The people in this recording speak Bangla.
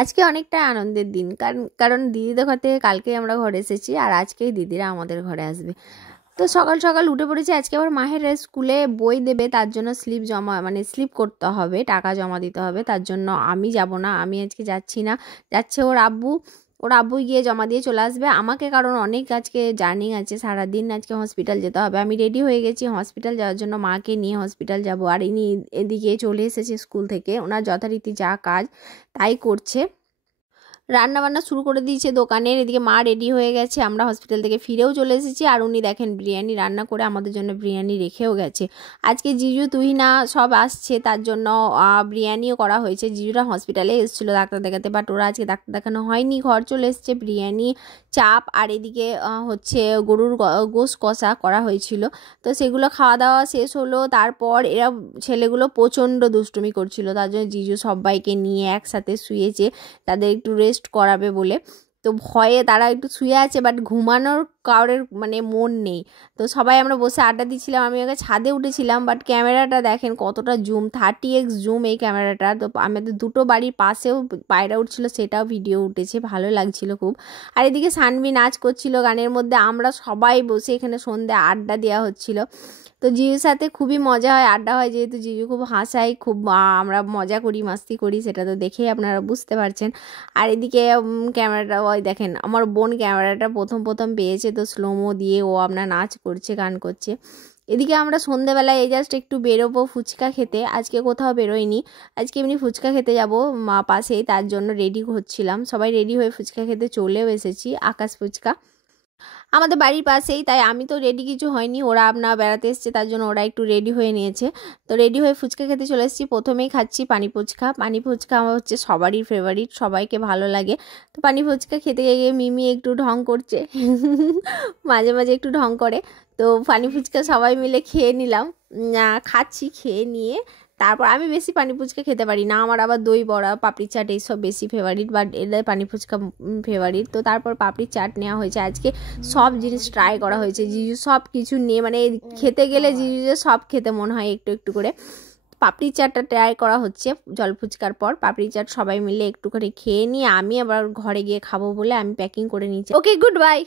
আজকে অনেকটা আনন্দের দিন, কারণ কারণ দিদিদের ঘর থেকে কালকেই আমরা ঘরে এসেছি আর আজকেই দিদিরা আমাদের ঘরে আসবে। তো সকাল সকাল উঠে পড়েছি। আজকে আবার মাহের স্কুলে বই দেবে, তার জন্য স্লিপ জমা স্লিপ করতে হবে, টাকা জমা দিতে হবে। তার জন্য আমি যাব না, আমি আজকে যাচ্ছি না, যাচ্ছে ওর আব্বু গিয়ে জমা দিয়ে চলে আসবে আমাকে, কারণ অনেক আজকে জার্নি আছে, সারাদিন আজকে হসপিটাল যেতে হবে। আমি রেডি হয়ে গেছি হসপিটাল যাওয়ার জন্য, মাকে নিয়ে হসপিটাল যাব। আর ইনি এদিকে চলে এসেছে স্কুল থেকে, ওনার যথারীতি যা কাজ তাই করছে। রান্না বান্না শুরু করে দিয়েছে দোকানের, এদিকে মা রেডি হয়ে গেছে, আমরা হসপিটাল থেকে ফিরেও চলে এসেছি। আর উনি দেখেন বিরিয়ানি রান্না করে আমাদের জন্য বিরিয়ানি রেখেও গেছে। আজকে জিজু তুহিনা সব আসছে, তার জন্য বিরিয়ানিও করা হয়েছে। জিজুরা হসপিটালে এসেছিলো ডাক্তার দেখাতে, বাট ওরা আজকে ডাক্তার দেখানো হয়নি, ঘর চলে এসছে। বিরিয়ানি, চাপ আর এদিকে হচ্ছে গরুর গোশ কষা করা হয়েছিল। তো সেগুলো খাওয়া দাওয়া শেষ হলো। তারপর এরা ছেলেগুলো প্রচণ্ড দুষ্টুমি করছিল, তার জন্য জিজু সবাইকে নিয়ে একসাথে শুয়েছে, তাদের একটু রেস্ট করাবে বলে। তো ভয়ে তারা একটু শুয়ে আছে, বাট ঘুমানোর কারোর মন নেই। তো সবাই আমরা বসে আড্ডা দিচ্ছিলাম। আমি আগে ছাদে উঠেছিলাম, বাট ক্যামেরাটা দেখেন কতটা জুম, 30x জুম এই ক্যামেরাটা। তো আমাদের দুটো বাড়ির পাশেও পায়রা উঠছিল, সেটাও ভিডিও উঠেছে, ভালো লাগছিল খুব। আর এদিকে সানভি নাচ করছিল গানের মধ্যে, আমরা সবাই বসে এখানে সন্ধ্যে আড্ডা দেওয়া হচ্ছিল। তো জিজুর সাথে খুবই মজা হয়, আড্ডা হয়, যেহেতু জিজু খুব হাসায়, খুব আমরা মজা করি, মাস্তি করি, সেটা তো দেখেই আপনারা বুঝতে পারছেন। আর এদিকে ক্যামেরাটা ওই দেখেন, আমার বোন ক্যামেরাটা প্রথম পেয়েছে, তো স্লোমো দিয়ে ও আপনার নাচ করছে, গান করছে। এদিকে আমরা সন্ধ্যেবেলায় এই জাস্ট একটু বেরোবো ফুচকা খেতে, আজকে কোথাও বেরোয়নি, আজকে এমনি ফুচকা খেতে যাবো মা পাশেই, তার জন্য রেডি হচ্ছিলাম। সবাই রেডি হয়ে ফুচকা খেতে চলেও এসেছি, আকাশ ফুচকা আমাদের বাড়ির পাশেই। তাই আমি তো রেডি কিছু হয়নি, ওরা আপনার বেড়াতে এসছে, তার জন্য ওরা একটু রেডি হয়ে নিয়েছে। তো রেডি হয়ে ফুচকা খেতে চলে এসেছি। প্রথমেই খাচ্ছি পানি ফুচকা। পানি ফুচকা আমার হচ্ছে সবারই ফেভারিট, সবাইকে ভালো লাগে। তো পানি ফুচকা খেতে গিয়ে মিমি একটু ঢং করছে মাঝে মাঝে একটু ঢং করে। তো পানি ফুচকা সবাই মিলে খেয়ে নিলাম, খাচ্ছি। খেয়ে নিয়ে তারপর আমি বেশি পানি ফুচকা খেতে পারি না, আমার আবার দই বড়া, পাপড়ি চাট এইসব বেশি ফেভারিট, বাট এদের পানি ফুচকা ফেভারিট। তো তারপর পাপড়ি চাট নেওয়া হয়েছে। আজকে সব জিনিস ট্রাই করা হয়েছে, জিজু সব কিছু নিয়ে খেতে গেলে জিজু সব খেতে মনে হয় একটু একটু করে। পাপড়ি চাটটা ট্রাই করা হচ্ছে জল ফুচকার পর। পাপড়ি চাট সবাই মিলে একটু করে খেয়ে নিয়ে আমি আবার ঘরে গিয়ে খাবো বলে আমি প্যাকিং করে নিয়েছি। ওকে, গুড বাই।